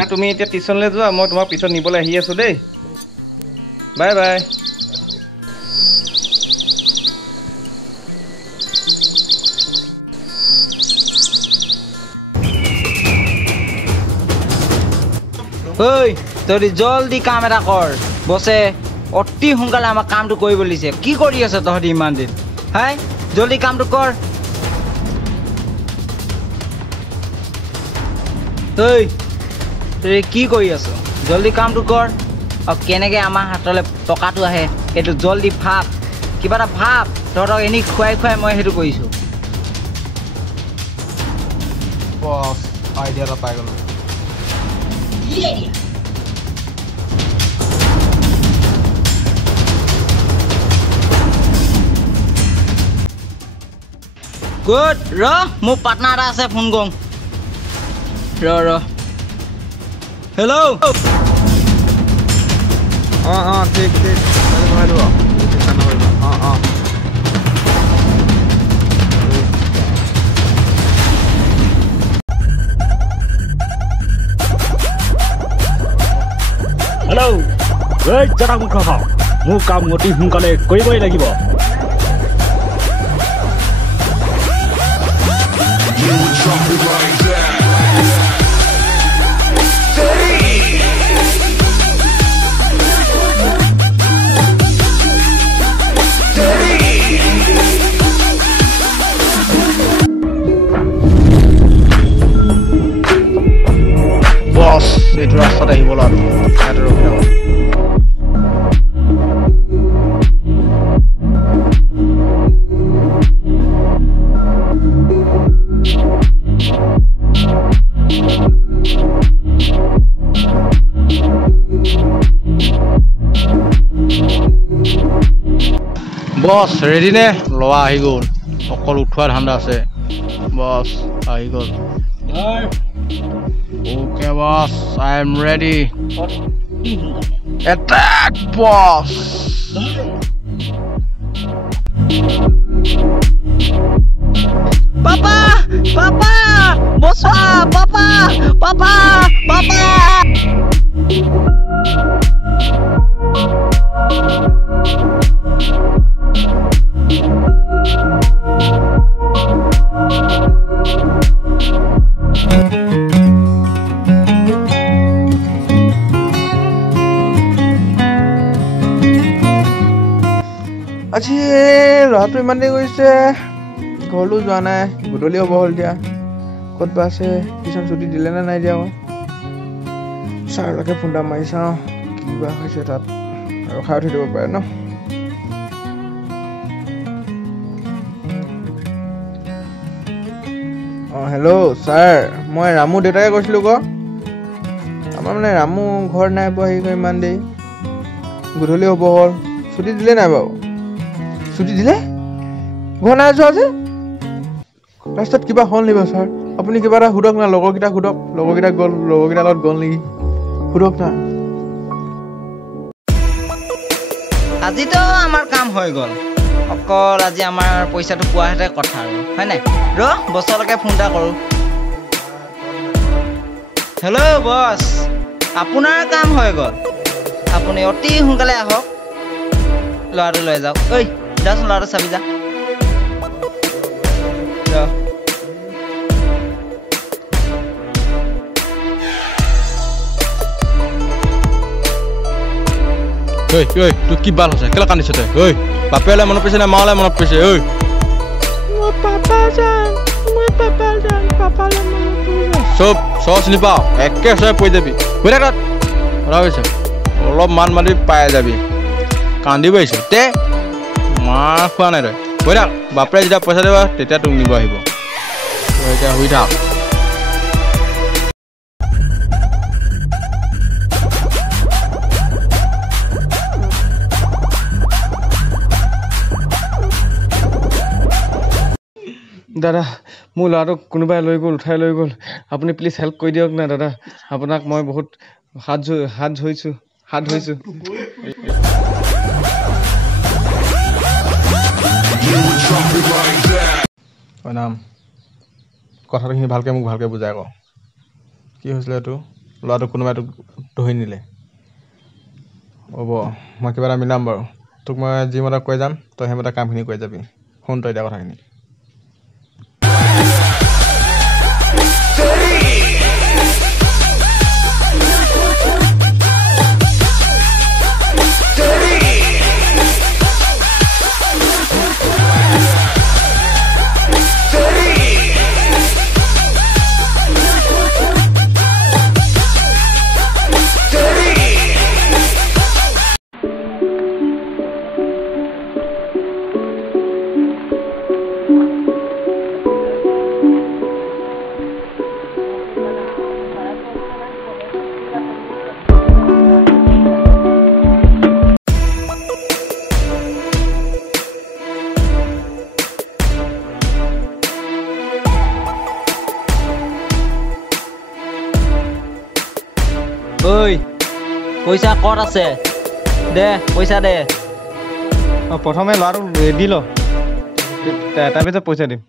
এতিয়া তুমি এতিয়া টিউচনলৈ যোৱা মই তোমাক পিছত নিবলৈ আহি আছোঁ দেই বাই বাই ঐ তই জলদি কাম এটা কৰ বছে অতি সোনকালে আমাক কামটো কৰিব দিছে কি কৰি আছ তহঁতি ইমান দিন হাই জলদি কামটো কৰ ঐ তই কি কৰি আছ জলদি কামটো কৰ আৰু কেনেকৈ আমাৰ হাতলৈ টকাটো আহে সেইটো জলদি ভাব কিবা এটা ভাব তহঁতক এনেই খুৱাই খুৱাই মই সেইটো কৰিছোঁ বছ আইডিয়া এটা পাই গ'লো গুড ৰ মোৰ পাৰ্টনাৰ এটা আছে ফোন কৰোঁ ৰ হেল্ল' অঁ ঠিক ঠিক ভৰাই দিব চিন্তা নকৰিব অঁ হেল্ল' এই জটা মুখ খাওঁ মোৰ কাম অতি সোনকালে কৰিবই লাগিব বছ এইটো ৰাস্তাত আহিব আৰু ইয়াতে ৰখি থাকক বছ ৰেডি নে ল'ৰা আহি গ'ল অকল উঠোৱা ধান্দা আছে বছ আহি গ'ল Okay, boss. I am ready. Attack, boss. Papa! Papa! Bossa! Papa! Papa! Papa! আজি ল'ৰাটো ইমান দেৰি কৰিছে ঘৰলৈ যোৱা নাই গধূলি হ'ব হ'ল এতিয়া ক'ত বা আছে টিউচন ছুটি দিলে নে নাই দিয়া ছাৰলৈকে ফোন এটা মাৰি চাওঁ কিবা হৈছে তাত আৰু খাই উঠি দিব পাৰে ন অঁ হেল্ল' ছাৰ মই ৰামু দেউতাকে কৈছিলোঁ আকৌ আমাৰ মানে ৰামু ঘৰত নাই পোৱা হেৰি কৰি ইমান দেৰি গধূলি হ'ব হ'ল ছুটি দিলে নাই বাৰু ছুটি দিলে ঘৰ নাই যোৱা যে ৰাস্তাত কিবা হ'ল নেকি ছাৰ আপুনি কিবা এটা সোধক না লগৰকেইটাক সোধক লগৰকেইটাক গ'ল লগৰকেইটাৰ লগত গ'ল নেকি সোধক না আজিতো আমাৰ কাম হৈ গ'ল অকল আজি আমাৰ পইচাটো পোৱাহেঁতে কথা আৰু হয় নাই ৰ বছৰলৈকে ফোন এটা কৰোঁ হেল্ল' বছ আপোনাৰ কাম হৈ গ'ল আপুনি অতি সোনকালে আহক ল'ৰাটো লৈ যাওক ঐ যাচোন ল'ৰাটো চাবি যা তোৰ কি বাল হৈছে কেলে কান্দিছ তই ঐ বাপেলে মনত পৰিছে নে মালে মনত পৰিছে ঐ চব চিনি পাওঁ একে চব পৰি যাবি হৈ থাক কথা কৈছে অলপ মান মাতি পাই যাবি কান্দিব আহিছে তে মাৰ খোৱা নাই তই হৈ থাক বাপৰে যেতিয়া পইচা দিবা তেতিয়া তোক নিব আহিব তই এতিয়া শুই থাক দাদা মোৰ ল'ৰাটোক কোনোবাই লৈ গ'ল উঠাই লৈ গ'ল আপুনি প্লিজ হেল্প কৰি দিয়ক না দাদা আপোনাক মই বহুত হাত ধৰিছোঁ নাম কথাটোখিনি ভালকৈ মোক ভালকৈ বুজাই ক কি হৈছিলে এইটো ল'ৰাটো কোনোবাই তোক ধৰি নিলে হ'ব মই কিবা এটা মিলাম বাৰু তোক মই যিমতে কৈ যাম তই সেইমতে কামখিনি কৰি যাবি শুন তই এতিয়া কথাখিনি ঐ পইচা ক'ত আছে দে পইচা দে প্ৰথমে ল'ৰাটোক দি ল তাৰপিছত পইচা দিম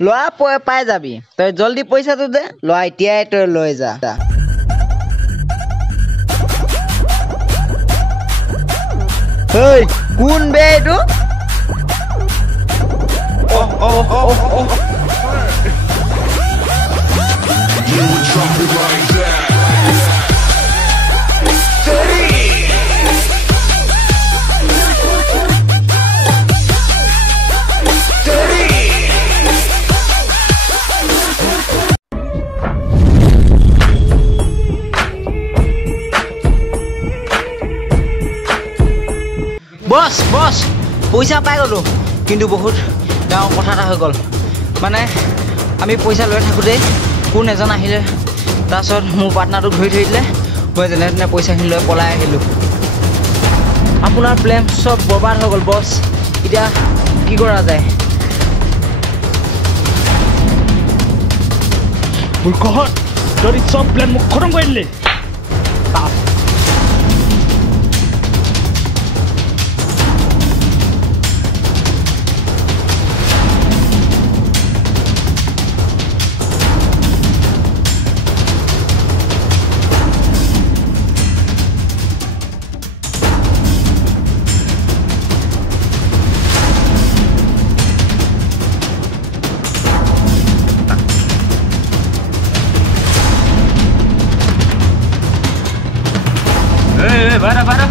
ল'ৰা পাই যাবি তই জলদি পইচাটো দে ল'ৰা এতিয়াই তই লৈ যা ঐ কোন বে এইটো বছ বছ পইচা পাই গ'লো কিন্তু বহুত ডাঙৰ কথা এটা হৈ গ'ল মানে আমি পইচা লৈ থাকোঁতেই কোন এজন আহিলে তাৰপিছত মোৰ পাৰ্টনাৰটোক ধৰি থৈ দিলে মই যেনে তেনে পইচাখিনি লৈ পলাই আহিলোঁ আপোনাৰ প্লেন চব বৰবাদ হৈ গ'ল বছ এতিয়া কি কৰা যায় মূৰ্খহঁত তহঁতি চব প্লেন মোক খতম কৰি দিলে Para.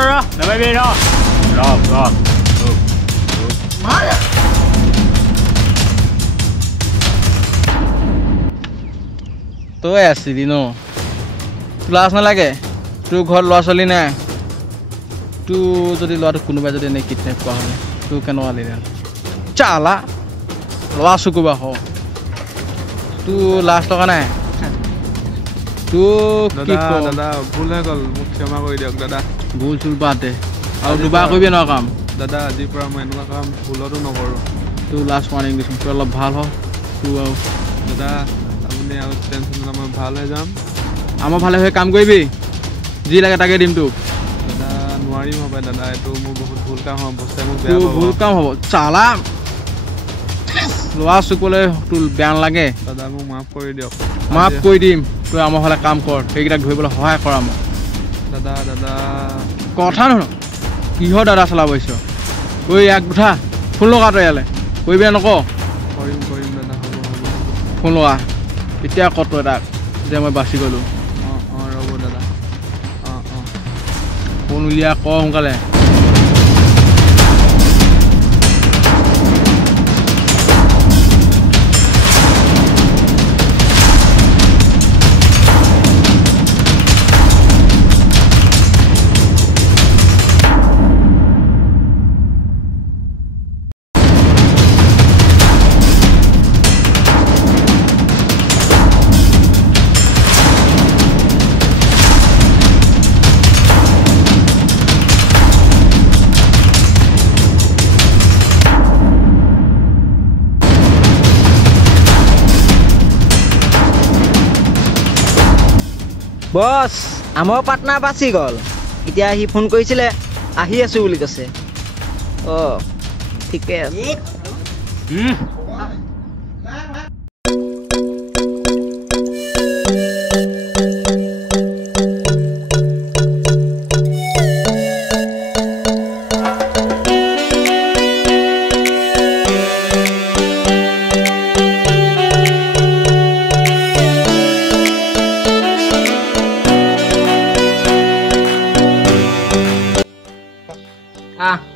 Rå. Nó mới đi đó. Rå. তই আছিলি ন ক্লাছ নালাগে তোৰ ঘৰত ল'ৰা ছোৱালী নাই তোৰ যদি ল'ৰাটোক কোনোবাই যদি এনেই কিডনেপ কৰা হ'লে তোৰ কেনেকুৱা লাগিলে চালা ল'ৰা চকুবা হ তোৰ লাজ টকা নাই তোৰ দাদা ভুল হৈ গ'ল মোক ক্ষমা কৰি দিয়ক দাদা ভুল চুল বাদ দে আৰু দুবাৰ কৰিবি এনেকুৱা কাম দাদা আজিৰ পৰা মই এনেকুৱা কাম ভুলতো নকৰোঁ তোৰ লাজ ৱাৰ্ণিং দিছোঁ তোৰ অলপ ভাল হ তোৰ আৰু দাদা আপুনি আৰু টেনশ্যন নল'ব মই ভাল হৈ যাম আমাৰ ভালে হৈ কাম কৰিবি যি লাগে তাকে দিম তোক দাদা নোৱাৰিম হ'ব দাদা এইটো মোৰ বহুত ভুল কাম হ'ব বস্তাই মোক বেয়া তোৰ পাব ভুল কাম হ'ব চালা ল'ৰা চকুলৈ তোৰ বেয়া নালাগে দাদা মোক মাফ কৰি দিয়ক মাফ কৰি দিম তই আমাৰ হ'লে কাম কৰ সেইকেইটাক ধৰিবলৈ সহায় কৰা মোক দাদা কথা নহয় কিহৰ দাদা চলাব আহিছ ঐ এক উঠা ফোন লগা তই ইয়ালৈ কৰিবি নকওঁ কৰিম দাদা হ'ব ফোন লগা এতিয়া ক'ত তই তাক যে মই বাচি গ'লোঁ অঁ ৰ'ব দাদা অঁ ফোন উলিয়া ক সোনকালে বছ আমাৰ পাৰ্টনাৰ বাচি গ'ল এতিয়া সি ফোন কৰিছিলে আহি আছো বুলি কৈছে অঁ ঠিকে আছে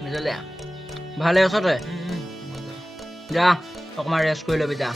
মিজলীয়া ভালে আছ তই যা অকণমান ৰেষ্ট কৰি ল'বি যা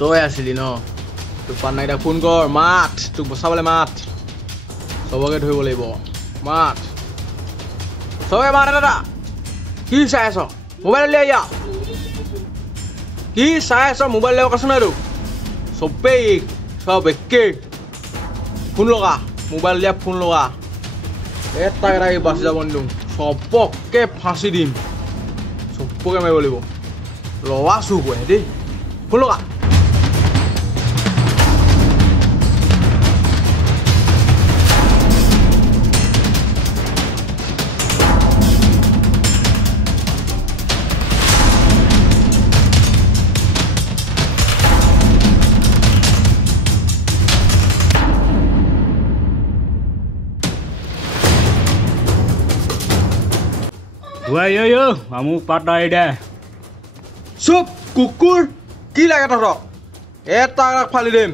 তই আছিলি ন তোক পাটনাৰকেইটাক ফোন কৰ মাত তোক বচাবলৈ মাত চবকে ধৰিব লাগিব মাত চবে মাত দাদা কি চাই আছ মোবাইল লৈ আহ কি চাই আছ মোবাইল লৈ কৈছো নাই তোক চবেই চব একে ফোন লগা মোবাইল দিয়া ফোন লগা এটা কেইটাকে বাচি যাব নিদিওঁ চবকে ফাঁচি দিম চবকে মাৰিব লাগিব লৱা চুৰ কৰে দেই ফোন লগা মোক পাৰ্টনাৰ দে চুপ কুকুৰ কি লাগে তহঁতক এটা ফালি দিম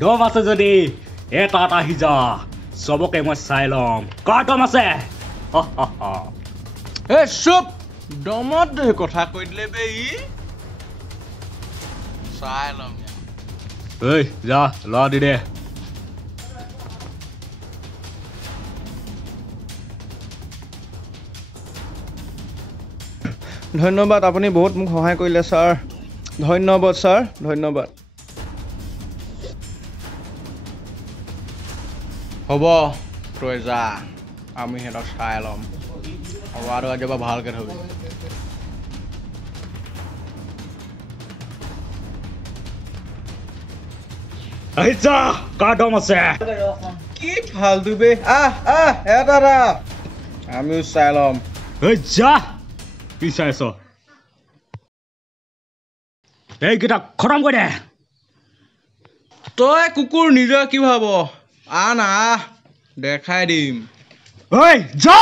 দম আছে যদি এটা আহি যা চবকে মই চাই ল'ম কাৰ দম আছে এই চুপ দমত কথা কৈ দিলে বে ই চাই ল'ম ঐ যা ল দি দে ধন্যবাদ আপুনি বহুত মোক সহায় কৰিলে ছাৰ ধন্যবাদ ছাৰ ধন্যবাদ হ'ব তই যা আমি সিহঁতক চাই ল'ম আৰু আজিৰ পৰা ভালকৈ থবি যা কাৰ দম আছে কি ফাল্টু বে এটা আমিও চাই ল'ম যা কি চাই আছ এইকেইটা খতম কৰি দে তই কুকুৰ নিজৰ কি ভাব আহ দেখাই দিম ঐ যা